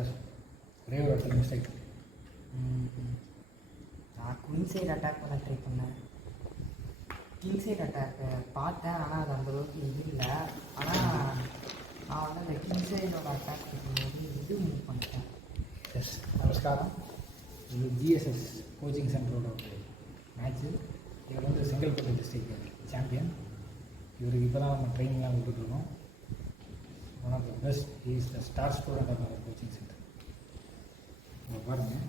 Because ஒரே ஒரு இடத்துல மிஸ்டேக். நான் குயின் சைடு அட்டாக் பண்ண ட்ரை பண்ணேன். கிங் சைடு அட்டாக்கு பார்த்தேன், ஆனால் அது அந்தளவுக்கு இது இல்லை. ஆனால் நான் வந்து அந்த கிங் சைடோட அட்டாக் பண்ணும்போது இது மூவ் பண்ணிட்டேன். எஸ், நமஸ்காரம். இது ஜிஎஸ்எஸ் கோச்சிங் சென்டரோட ஒரு மேட்ச்சு. இவர் வந்து செங்கல்பட்டு டிஸ்ட்ரிக்ட் சாம்பியன். இவருக்கு இப்போ தான் நம்ம ட்ரைனிங்லாம் விட்டுட்ருக்கோம். One of the best, he is the star student of அவர் கோச்சிங் சென்டர். இங்கே பாருங்கள்,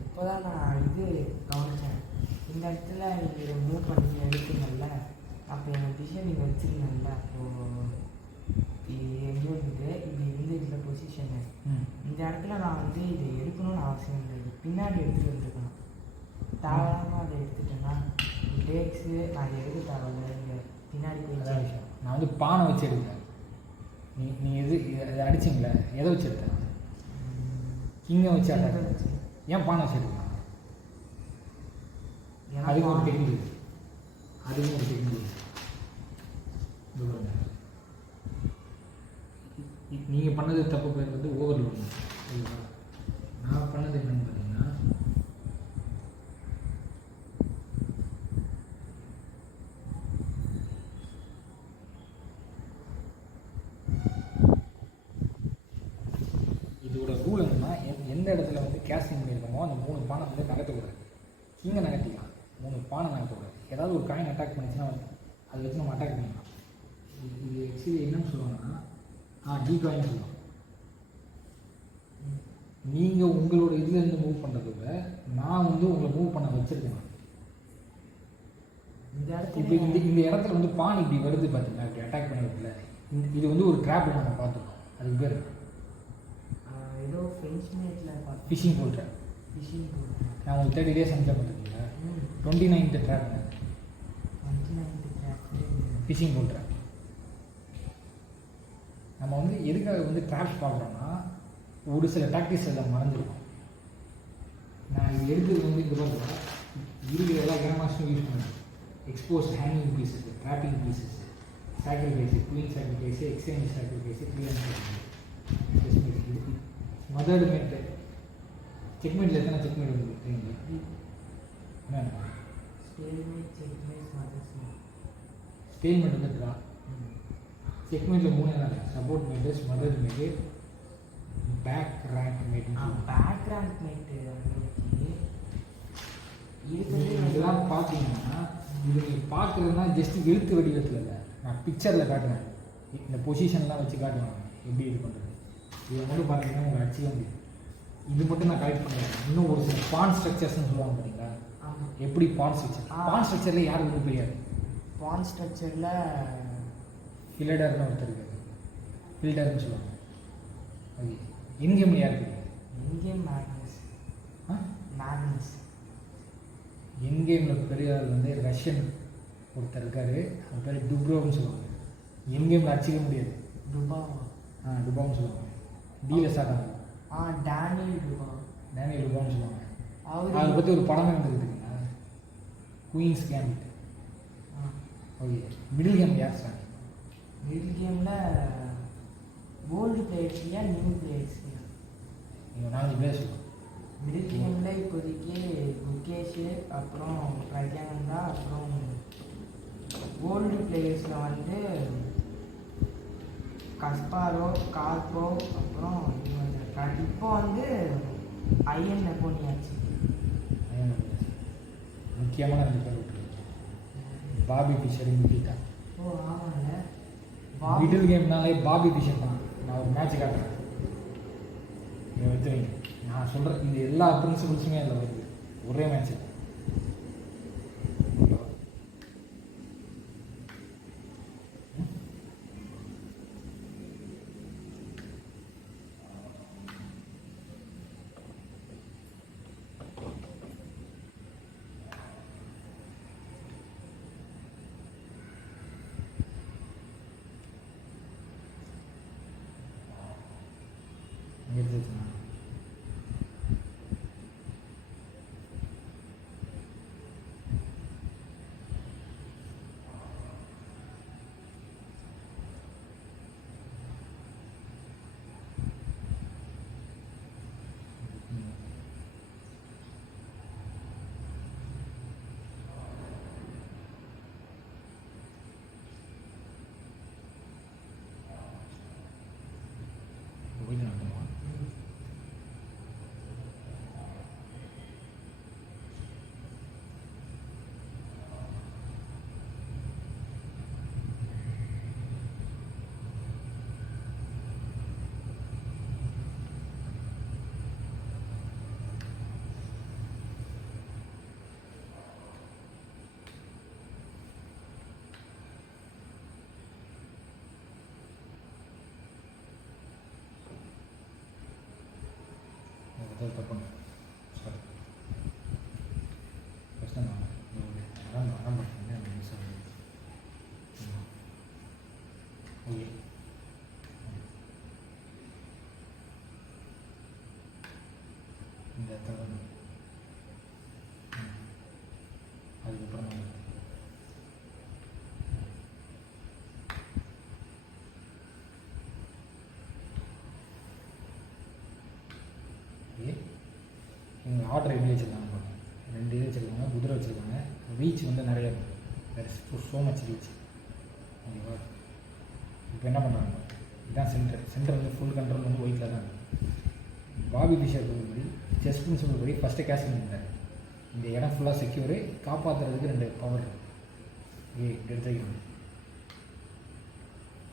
இப்போ தான் நான் இது கவனித்தேன். இந்த இடத்துல நீங்கள் மூவ் பண்ணி எடுத்தீங்கல்ல, அப்போ என் டிசிஷன் நீங்கள் வச்சுருந்தேன்ல, அப்போது எங்கேயோ இருந்து இது வந்து இதில் பொசிஷனு இந்த இடத்துல நான் வந்து இதை எடுக்கணும்னு அவசியம் இல்லை. பின்னாடி எடுத்துகிட்டு வந்துருக்கணும். தேவையில்லாமல் அதை எடுத்துட்டேன்னா டேக்ஸு நான் அதை எடுக்க தேவையில்லை. இங்கே பின்னாடி போய் விஷயம் நான் வந்து பானை வச்சு எடுத்தேன். நீ எது இதை அடிச்சிங்களே, எதை வச்சு எடுத்தேன்? கிங்கை வச்சு அட்டாக். ஏன் பானை வச்சு எடுக்கலாம்? அதுக்கும் ஒரு டெக்னிக், அதுவும் ஒரு டெக்னிக். நீங்கள் பண்ணது தப்பு பேர் வந்து ஓவர்லோட். சரிங்களா? நான் பண்ணது என்னன்னு பார்த்தீங்கன்னா, இதோட ரூல் என்னன்னா, எந்த இடத்துல வந்து கேஸ்டிங் பண்ணியிருக்கோமோ அந்த 3 பானை வந்து நகர்த்தக்கூடாது. கிங்கை நகர்த்திக்கலாம், 3 பானை நகர்த்தக்கூடாது. ஏதாவது ஒரு காயின் அட்டாக் பண்ணிச்சுன்னா அதை வச்சு நம்ம அட்டாக் பண்ணிக்கலாம். இது ஆக்சுவலி என்னன்னு சொல்லுவாங்கன்னா, டி காயின் சொல்லுவாங்க. நீங்கள் உங்களோட இதுலேருந்து மூவ் பண்ணுறத விட நான் வந்து உங்களை மூவ் பண்ண வச்சுருக்கேன். இந்த இடத்துல இப்போ இந்த இடத்துல வந்து பான் இப்படி வருது பார்த்தீங்கன்னா, இப்படி அட்டாக் பண்ணுறதுல இது வந்து ஒரு ட்ராப் நம்ம பார்த்துருக்கோம். அதுக்கு பேர் ஏதோ ஃப்ரெஞ்ச் மேட்டில் பார்த்து ஃபிஷிங் போல் ட்ராப். ஃபிஷிங் போட்டு நான் உங்களுக்கு 30 days அனுப்பிச்சா பார்த்துருக்கீங்களா? 29th trap 29th trap fishing pole trap. நம்ம வந்து எதுக்காக வந்து ட்ராப்ஸ் பார்க்குறோன்னா, ஒரு சில டாக்டிக்ஸ் எல்லாம் மறந்துருக்கும். நான் இது எடுத்தது வந்து இங்கே பார்த்தா இருக்கிற எல்லா கிராமர்ஸும் யூஸ் பண்ணுறேன். Expose hanging pieces, trapping pieces, sacrifice, queen sacrifice, exchange sacrifice, clean sacrifice, smothered mate. செக்மேட்டில் எத்தனை செக்மேட் வந்து கொடுத்தீங்க? என்ன ஸ்டேல்மெண்ட் வந்து ட்ரா. செக்மேட்டில் 3 தான், சப்போர்ட் மேட்டு, மதர்டு மேட்டு, பேக் ரேங்க் மேட்டு. பேக் ரேங்க் மேட்டு இதெல்லாம் பார்த்தீங்கன்னா, இது நீங்கள் பார்க்குறதுனா ஜஸ்ட்டு எழுத்து வடிவத்தில் இல்லை, நான் பிக்சரில் காட்டுறேன். இந்த பொசிஷன்லாம் வச்சு காட்டுவேன் எப்படி இது பண்ணுறது. இதை மட்டும் பார்த்தீங்கன்னா உங்களை அடிச்சிக்க முடியும். இது மட்டும் நான் கலெக்ட் பண்ணுறேன். இன்னும் ஒரு சில பான் ஸ்ட்ரக்சர்ஸ்னு சொல்லுவாங்க பார்த்தீங்களா? எப்படி பான் ஸ்ட்ரக்சர்? பான் ஸ்ட்ரக்சரில் யாருக்கு வந்து தெரியாது? பான் ஸ்ட்ரக்சரில் ஃபில்டர்னு ஒருத்தர் இருக்காது, ஃபில்டர்னு சொல்லுவாங்க. அது இன்கேம் யாருக்கு தெரியாது? Income Magnus. மேக்னஸ் என்கேமில் பெரிய ஆள் வந்து ரஷ்யன் ஒருத்தர் இருக்கார், அவர் பேர் டுப்ரோவ்னு சொல்லுவாங்க. என்கேமில் அடிச்சிக்க முடியாது. டுபாவா? டுபான்னு சொல்லுவாங்க. டீல ஸ்டார்ட் ஆகும். டேனியல் டுபா. டேனியல் டுபான்னு சொல்லுவாங்க. அதை அவர் பற்றி ஒரு படமே வந்துருக்குதுங்களா, Queen's Gambit. Okay, middle game யார் சார்? மிடில் கேமில் ஓல்டு பிளேயர்ஸ்லையா நியூ பிளேயர்ஸ்லையா? நீங்கள் 4 பேர் சொல்லுங்கள். மிடில் கேமில் இப்போதைக்கு முகேஷ், அப்புறம் பிரக்யானந்தா, அப்புறம் ஓல்டு பிளேயர்ஸில் வந்து கஸ்பாரோ, கார்போ, அப்புறம் இப்போ வந்து ஐஎன் நெப்போனியாச்சு. முக்கியமான 2 பேர் விட்டுருக்கு, பாபி ஃபிஷர், முக்கிட்டா. ஓ ஆமாங்க, மிடில் கேம்னாலே பாபி ஃபிஷர் தான். நான் ஒரு மேட்ச் காட்டுறேன், நீங்கள் வச்சுருங்க. நான் சொல்கிறேன், இந்த எல்லா பிரின்சிபல்ஸுமே அதில் வருது ஒரே மேட்ச்சு. எடுத்துச்சுண்ணா ஓகே, இந்த இடத்துல வந்து அதுக்கப்புறம் ஓகே. இவங்க ஆர்டர் எப்படி வச்சுருக்காங்க பாருங்க. 2 இது வச்சுருக்காங்க, குதிரை வச்சுருக்காங்க. ரீச் வந்து நிறைய ஸோ மச் ரீச். ஓகேவா? இப்போ என்ன பண்ணுறாங்க, இதுதான் சென்டர் வந்து ஃபுல் கண்ட்ரோல் வந்து ஒயிட்டில் தான் இருக்குது. பாபி பிஷப் படி செஸ் பிரின்சிபல் படி ஃபஸ்ட்டு கேஷ் பண்ணியிருந்தார். இந்த இடம் ஃபுல்லாக செக்யூரு, காப்பாற்றுறதுக்கு 2 பவர் எடுத்து வைக்கணும்.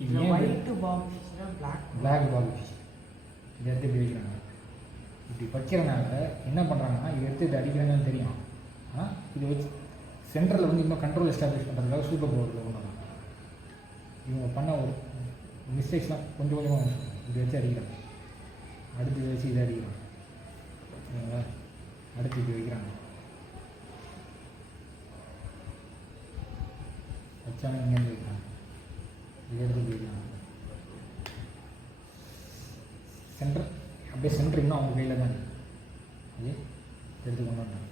இது ஏன் ஒயிட்டு பாபி ஃபிஷ்னா பிளாக் பாபி ஃபிஷ் இதை எடுத்து இப்படி வைக்கிறாங்க. இப்படி வைக்கிறனால என்ன பண்ணுறாங்கன்னா, இது எடுத்து இது அடிக்கிறாங்கன்னு தெரியும். ஆனால் இது வச்சு சென்டரில் வந்து இன்னும் கண்ட்ரோல் எஸ்டாப்ளிஷ் பண்ணுறதுக்காக சூப்பர் பவர் கொண்டு வராங்க. இவங்க பண்ண ஒரு மிஸ்டேக்ஸ்லாம் கொஞ்சம் கொஞ்சமாக இப்படி வச்சு அடிக்கிறாங்க. அடுத்து இதை வச்சு இதை அடிக்கிறாங்க. சரிங்களா? அடுத்து இப்படி வைக்கிறாங்க. வச்சாலும் இங்கேருந்து வைக்கிறாங்க. இதை எடுத்து இப்படி வைக்கிறாங்க. சென்டர் அப்படியே சென்டர் இன்னும் அவங்க கையில் தான் ஓகே. எடுத்து கொண்டு வந்தாங்க.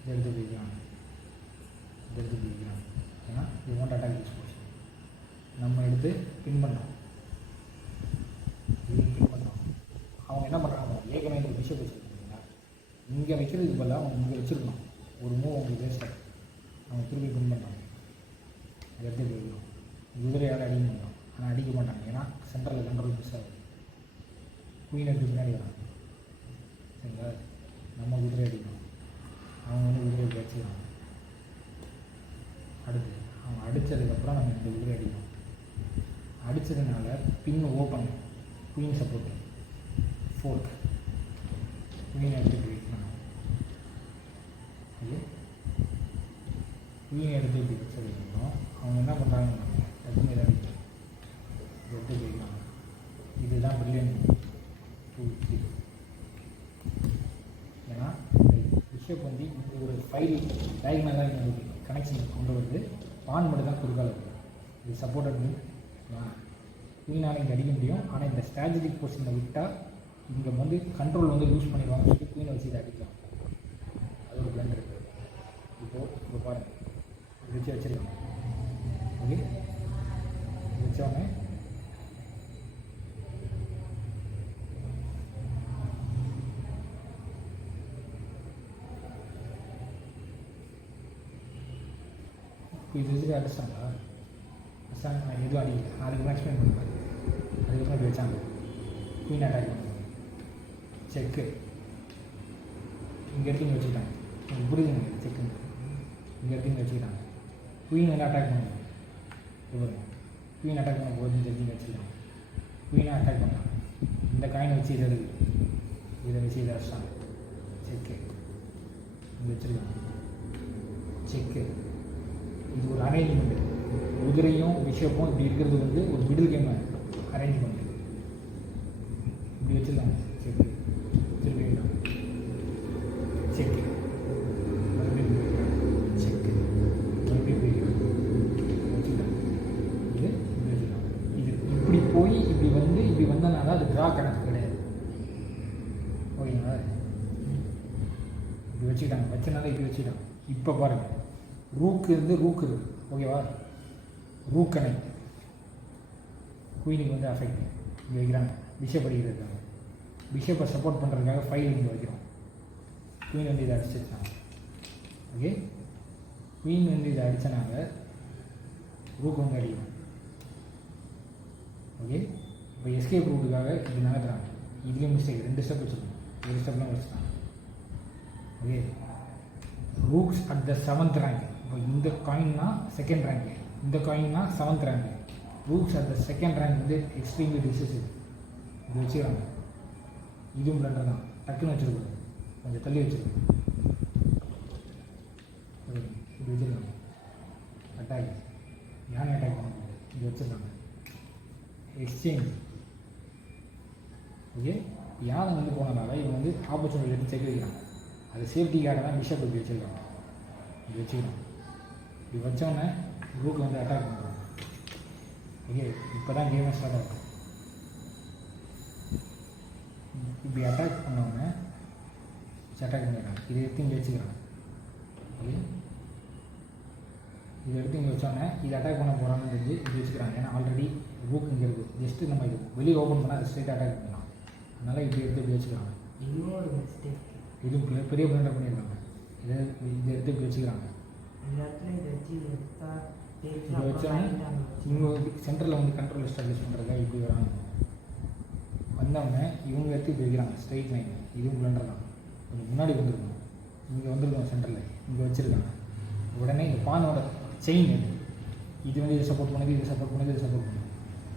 இதை எடுத்து போய்க்கலாம், இதை எடுத்து போய்க்கலாம். ஏன்னா இது ஒன்ட் அட்டாக் யூஸ் போச்சு. நம்ம எடுத்து பின் பண்ணோம், இது பின் பண்ணோம். அவங்க என்ன பண்ணுறாங்க, ஏற்கனவே இந்த விஷயம் வச்சுருக்கீங்களா, இங்கே வைக்கிறதுக்கு பதிலாக அவங்க இங்கே வச்சுருக்கணும். ஒரு மூவ் அவங்களுக்கு வேஸ்ட்டாக அவங்க திருப்பி பின் பண்ணாங்க. இதை எடுத்து போய்க்கலாம். குதிரையால் அடிக்க மாட்டோம், ஆனால் அடிக்க மாட்டாங்க. ஏன்னா சென்டரில் கண்ட்ரோல் மிஸ் ஆகுது. குயின் எடுத்து பின்னாடி வராங்க. சரிங்களா? நம்ம குதிரை அடிக்கணும், அவங்க வந்து குதிரையை வச்சுக்கிறாங்க. அடுத்து அவங்க அடித்ததுக்கப்புறம் நம்ம இந்த குதிரை அடிக்கணும். அடித்ததுனால pin open, queen support, fork, queen எடுத்துகிட்டு வைக்கணும். ஓகே. குயின் எடுத்து இப்படி வச்சதுக்கப்புறம் அவங்க என்ன பண்ணுறாங்க, டக்குன்னு இதை அடிக்கணும். எடுத்து வைக்கலாம். இதுதான் பிரில்லியன் 2 3. ஏன்னா இந்த பிஷப் வந்து இந்த ஒரு ஃபைல் டயக்னல் தான் இங்கே கனெக்ஷன் கொண்டு வருது. பான் மட்டும் தான் குறுக்கால இருக்குது. இது சப்போர்ட்டட் மீன் குயினால் இங்கே அடிக்க முடியும். ஆனால் இந்த ஸ்ட்ராட்டஜிக் பொசிஷனை விட்டால் இங்கே வந்து கண்ட்ரோல் வந்து லூஸ் பண்ணிடுவாங்க. சொல்லி குயினை வச்சு இதை அடிக்கலாம். அது ஒரு பிளான் இருக்குது. இப்போ பாருங்கள், இது வச்சு வச்சுருக்காங்க. ஓகே. வச்சோடனே இப்போ இது வச்சுட்டு அடிச்சிட்டாங்களா, அடிச்சாங்க. நான் எதுவும் அடிக்கல, அதுக்கப்புறம் எக்ஸ்பிளைன் பண்ணுறேன். அதுக்கப்புறம் இப்படி வச்சாங்க, குயின் அட்டாக் பண்ணுவாங்க. செக்கு இங்கே எடுத்து வச்சுக்கிட்டாங்க. எனக்கு புரியுதுங்க, செக்கு இங்கே எடுத்து வச்சுக்கிட்டாங்க. குயின் வந்து அட்டாக் பண்ணுவாங்க. இவர் குயின் அட்டாக் பண்ண போகுதுன்னு தெரிஞ்சு வச்சுக்கிட்டாங்க. குயினாக அட்டாக் பண்ணாங்க. இந்த காயினை வச்சு இதை எடுக்குது, இதை வச்சு இதை அடிச்சிட்டாங்க. செக்கு இங்கே வச்சுருக்காங்க. செக்கு இது ஒரு அரேஞ்ச்மெண்ட்டு. குதிரையும் பிஷப்பும் இப்படி இருக்கிறது வந்து ஒரு மிடில் கேம் அரேஞ்ச்மெண்ட்டு. இப்படி வச்சுருக்காங்க. செக்கு திருப்பி செக்கு மறுபடியும் செக்கு மறுபடியும் வச்சுருக்காங்க. இது இப்படி வச்சுருக்காங்க. இது இப்படி போய் இப்படி வந்து இப்படி வந்தனால அது ட்ரா கணக்கு கிடையாது. ஓகேங்களா? இப்படி வச்சுக்கிட்டாங்க. வச்சனால இப்படி வச்சுக்கிட்டாங்க. இப்போ பாருங்கள், ரூக்கு வந்து ரூக்கு இருக்குது. ஓகேவா? ரூக் கனெக்ட், குயினுக்கு வந்து அஃபெக்ட் இங்கே வைக்கிறாங்க. பிஷப் அடிக்கிறதுக்காக, பிஷப்பை சப்போர்ட் பண்ணுறதுக்காக ஃபைல் இங்கே வைக்கிறோம். குயின் வந்து இதை அடிச்சிருக்காங்க. ஓகே. குயின் வந்து இதை அடித்தனால ரூக் வந்து அடிக்கணும். ஓகே. இப்போ எஸ்கேப் ரூட்டுக்காக இது நகர்த்துறாங்க. இதுலேயும் மிஸ்டேக், 2 ஸ்டெப் வச்சுருக்கோம், ஒரு ஸ்டெப்லாம் வச்சுட்டாங்க. Okay. Rooks at the 7th rank. இப்போ இந்த காயின்னா 2nd ரேங்க்கு, இந்த காயின்னா 7th ரேங்க்கு. Rooks at the 2nd rank வந்து எக்ஸ்ட்ரீம்லி டிசிசிவ். இது வச்சுக்கிறாங்க. இதுவும் பிளண்டர் தான். டக்குன்னு வச்சுருக்கோம், கொஞ்சம் தள்ளி வச்சுருக்கோம். இப்படி வச்சுருக்காங்க. அட்டாக், யானை அட்டாக் பண்ண இது வச்சுருக்காங்க. எக்ஸ்சேஞ்ச். ஓகே. யானை வந்து போனதால இவங்க வந்து ஆப்பர்ச்சுனிட்டி எடுத்து செக் வைக்கிறாங்க. அது சேஃப்டிக்காக தான் பிஷப் இப்படி வச்சுருக்காங்க. இப்படி வச்சுக்கிறோம். இப்படி வச்சோன்னே ரூக் வந்து அட்டாக் பண்ணுறாங்க. ஓகே, இப்போ தான் கேமே ஸ்டார்ட் ஆகும். இப்படி அட்டாக் பண்ணவொடனே அட்டாக் பண்ணிடுறாங்க. இதை எடுத்து இங்கே வச்சுக்கிறாங்க. ஓகே, இதை எடுத்து இங்கே வச்சோன்னே இது அட்டாக் பண்ண போகிறாங்கன்னு தெரிஞ்சு இப்படி வச்சுக்கிறாங்க. ஏன்னா ஆல்ரெடி ரூக் இங்கே இருக்குது. ஜஸ்ட்டு நம்ம இது வெளியே ஓப்பன் பண்ணால் அது ஸ்ட்ரைட் அட்டாக் பண்ணலாம். அதனால் இப்படி எடுத்து இப்படி வச்சுக்கிறாங்க. இன்னொரு மிஸ்டேக், இது பெரிய பிளண்டர் பண்ணியிருக்காங்க. இதை எடுத்து இப்படி வச்சுக்கிறாங்க. இந்த இடத்துல இதை வச்சு எடுத்தா இதை வச்சோன்னே இவங்க சென்டரில் வந்து கண்ட்ரோல் எஸ்டாப்ளிஷ் பண்ணுறதுக்காக இப்படி வராங்க. வந்தவொடனே இவங்க எடுத்து இப்படி வைக்கிறாங்க ஸ்ட்ரைட் லைன். இதுவும் பிளண்டர் தான். கொஞ்சம் முன்னாடி வந்துருக்கணும். இங்கே வந்துருக்கணும் சென்டரில். இங்கே வச்சுருக்காங்க. உடனே இந்த பானோட செயின் இது வந்து இதை சப்போர்ட் பண்ணுது, இதை சப்போர்ட் பண்ணுது, இதை சப்போர்ட் பண்ணுது.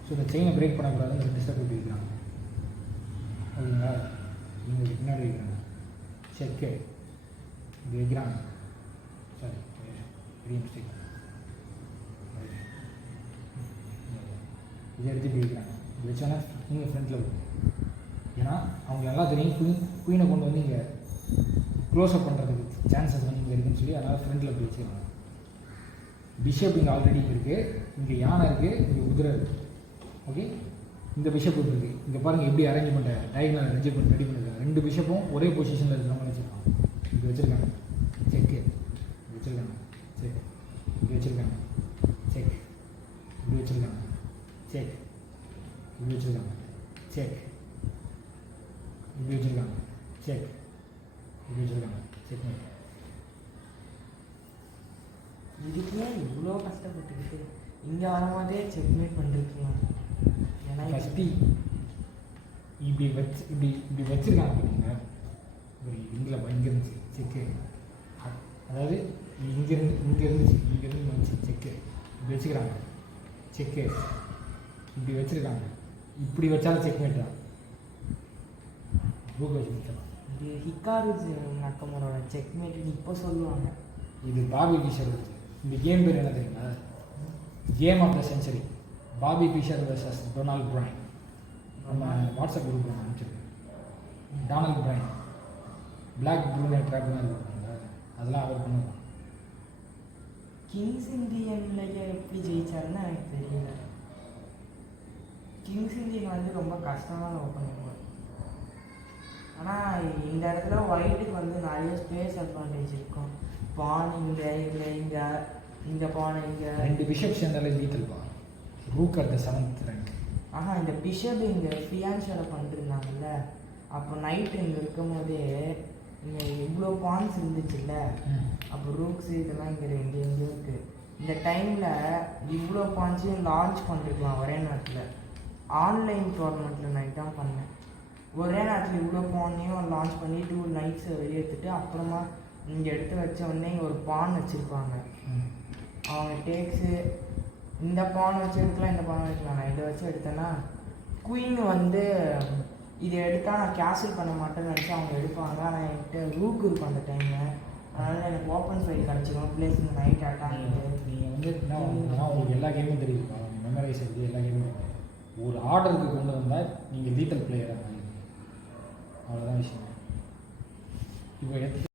ஸோ இந்த செயினை பிரேக் பண்ணக்கூடாதுன்னு 2 ஸ்டெப் இப்படி வைக்கிறாங்க. ஓகேங்களா? இவங்க பின்னாடி வைக்கிறாங்க. செக்கு இப்படி வைக்கிறாங்க. சாரி, பெரிய மிஸ்டேக். இதை எடுத்து இப்படி வைக்கிறாங்க. இப்படி வச்சோன்னா நீங்கள் ஃப்ரண்ட்டில் இருக்கும். ஏன்னா அவங்க நல்லா தெரியும் குயினை கொண்டு வந்து இங்கே க்ளோஸ்அப் பண்ணுறதுக்கு சான்சஸ் வந்து இங்கே இருக்குன்னு சொல்லி அதனால் ஃப்ரண்ட்டில் இப்படி வச்சுருக்காங்க. பிஷப் இங்கே ஆல்ரெடி இருக்குது. இங்கே யானை இருக்குது, இங்கே குதிரை இருக்குது. ஓகே, இந்த பிஷப் இருக்குது. இங்கே பாருங்கள் எப்படி அரேஞ்ச்மெண்ட்டை டயக்னல் அரேஞ்ச்மெண்ட் ரெடி பண்ணியிருக்காங்க. 2 பிஷப்பும் ஒரே பொசிஷனில் இருக்கிற மாதிரி வச்சுருக்காங்க. இப்படி வச்சுருக்காங்க. செக்கு இப்படி வச்சுருக்காங்க. செக் இப்படி வச்சுருக்காங்க. செக் இப்படி வச்சுருக்காங்க. செக் இப்படி வச்சுருக்காங்க. செக் இப்படி வச்சுருக்காங்க. செக் இப்படி வச்சுருக்காங்க. செக் பண்ணி இதுக்கே இவ்வளோ கஷ்டப்பட்டுக்கிட்டு இங்கே வரும்போதே செக்மேட் பண்ணிருக்கலாம். ஏன்னா ஃபஸ்ட்டு இப்படி வச்சுருக்காங்க பார்த்தீங்கன்னா, ஒரு இங்கில் இங்கே இருந்துச்சு செக்கு. அதாவது இங்கே இருந்துச்சு வந்துச்சு செக்கு. இப்படி வச்சுக்கிறாங்க. செக்கு இப்படி வச்சுருக்காங்க. இப்படி வச்சாலும் செக்மேட் தான். ரூக் வச்சு வச்சிடலாம். இது ஹிக்காரு நக்கமரோட செக்மேட்னு இப்போ சொல்லுவாங்க. இது பாபி ஃபிஷர் வச்சு. இந்த கேம் பேர் என்ன தெரியுங்களா? Game of the century. Bobby Fischer versus Donald Byrne. நம்ம வாட்ஸ்அப் குரூப் நான் அனுப்பிச்சிருக்கேன். டொனால்ட் பிரைன் பிளாக் ப்ளூ ட்ராப்லாம் இருக்குங்க, அதெல்லாம் அவர் பண்ணுவாங்க. கிங்ஸ் இந்தியன்லேயே எப்படி ஜெயிச்சாருன்னு எனக்கு தெரியல. கிங்ஸ் இந்தியன் வந்து ரொம்ப கஷ்டமான ஓப்பனிங். ஆனால் இந்த இடத்துல ஒயிட்டுக்கு வந்து நிறைய ஸ்பேஸ் அட்வான்டேஜ் இருக்கும். பான் இங்கே இல்லை, இங்கே இந்த பானை இங்கே 2 பிஷப் சேர்ந்தாலே லீத்தல்பா. Rook at the 7th rank. இந்த பிஷப் இங்கே ஃபியான்ஷியோட பண்ணிருந்தாங்கல்ல, அப்போ நைட்டு இங்கே இருக்கும் போதே இங்கே இவ்வளோ பாயிண்ட்ஸ் இருந்துச்சுல்ல, அப்போ ரூக்ஸ் இதெல்லாம் இங்கே எங்கேயோ இருக்குது. இந்த டைமில் இவ்வளோ பாயிண்ட்ஸையும் லான்ச் பண்ணிருக்கலாம் ஒரே நேரத்தில். ஆன்லைன் டோர்னமெண்ட்டில் நைட் தான் பண்ணேன். ஒரே நேரத்தில் இவ்வளோ பானையும் லான்ச் பண்ணி 2 நைட்ஸை வெளியேற்றிட்டு அப்புறமா இங்கே எடுத்து வச்ச உடனே இங்கே ஒரு பான் வச்சுருப்பாங்க. அவங்க டேக்ஸு இந்த பானை வச்சு எடுக்கலாம், இந்த பானை வைக்கலாம். நான் இதை வச்சு எடுத்தேன்னா குயின் வந்து இதை எடுத்தால் நான் கேன்சல் பண்ண மாட்டேன்னு நினச்சி அவங்க எடுப்பாங்க. ஆனால் என்கிட்ட ரூக் இருக்கும் அந்த டைமில். அதனால் எனக்கு ஓப்பன் ஃபைல் கிடச்சிடும். ப்ளஸ் இந்த நைட் அட்டாக். நீங்கள் வந்து நான் உங்களுக்கு எல்லா கேமும் தெரியுதுப்பா. மெமரைஸ் இருக்குது, எல்லா கேமும் இருக்குது. ஒரு ஆர்டருக்கு கொண்டு வந்தால் நீங்கள் லீத்தல் பிளேயராக இருந்தீங்க. அவ்வளோதான் விஷயம். இப்போ